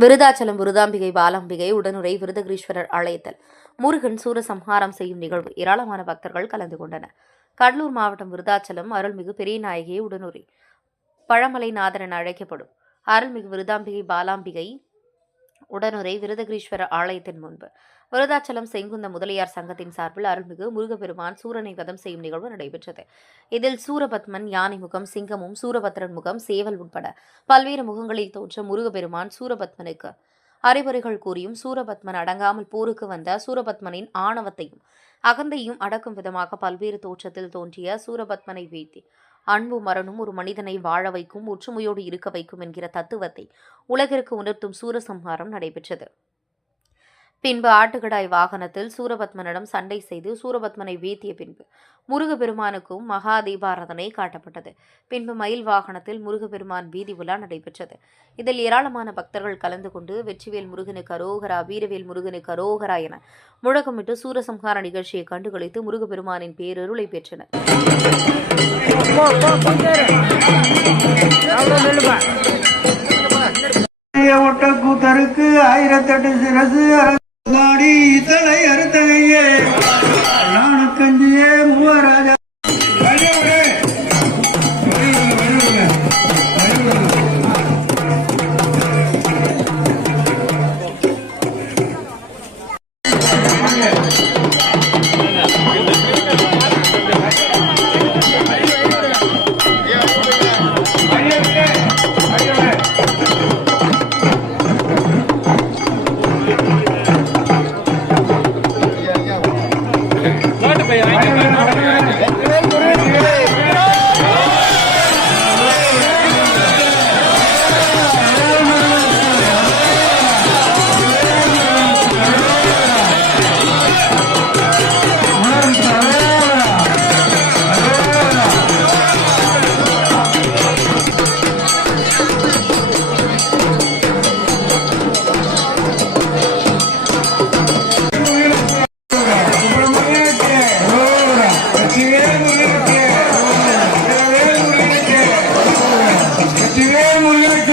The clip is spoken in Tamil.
விருதாச்சலம் விருதாம்பிகை பாலாம்பிகை உடனுரை விருதகிரீஸ்வரர் ஆலயத்தில் முருகன் சூரசம்ஹாரம் செய்யும் நிகழ்வு ஏராளமான பக்தர்கள் கலந்து கொண்டனர். கடலூர் மாவட்டம் விருதாச்சலம் அருள்மிகு பெரியநாயகி உடனுரை பழமலைநாதர் என அழைக்கப்படும் அருள்மிகு விருதாம்பிகை பாலாம்பிகை உடனுரை விருதகிரீஸ்வரர் ஆலயத்தின் முன்பு விருதாச்சலம் செங்குந்த முதலியார் சங்கத்தின் சார்பில் அருள்மிகு முருகப்பெருமான் சூரனை வதம் செய்யும் நிகழ்வு நடைபெற்றது. இதில் சூரபத்மன், யானை முகம், சிங்கமும், சூரபத்ரன் முகம், சேவல் உட்பட பல்வேறு முகங்களில் தோற்ற முருகப்பெருமான் சூரபத்மனுக்கு அறிவுரைகள் கூறியும், சூரபத்மன் அடங்காமல் போருக்கு வந்த சூரபத்மனின் ஆணவத்தையும் அகந்தையும் அடக்கும் விதமாக பல்வேறு தோற்றத்தில் தோன்றிய சூரபத்மனை வீழ்த்தி அன்பு மரணம் ஒரு மனிதனை வாழ வைக்கும், ஒற்றுமையோடு இருக்க வைக்கும் என்கிற தத்துவத்தை உலகிற்கு உணர்த்தும் சூரசம்ஹாரம் நடைபெற்றது. பின்பு ஆட்டுக்கடாய் வாகனத்தில் சூரபத்மனிடம் சண்டை செய்து சூரபத்மனை வீழ்த்திய பின்பு முருகப்பெருமானுக்கும் மகா தீபாராதனை காட்டப்பட்டது. பின்பு மயில் வாகனத்தில் முருகப்பெருமான் வீதி உலா நடைபெற்றது. இதில் ஏராளமான பக்தர்கள் கலந்து கொண்டு வெற்றிவேல் முருகனுக்கு அரோகரா, வீரவேல் முருகனுக்கு அரோகரா என முழக்கமிட்டு சூரசம்ஹார நிகழ்ச்சியை கண்டுகளித்து முருகப்பெருமானின் பேரருளை பெற்றனர். கூத்தருக்கு 1008 சிரசு நாடி இத்தனை அறுத்தகையே கஞ்சியே மூவராஜா முருகனுக்கு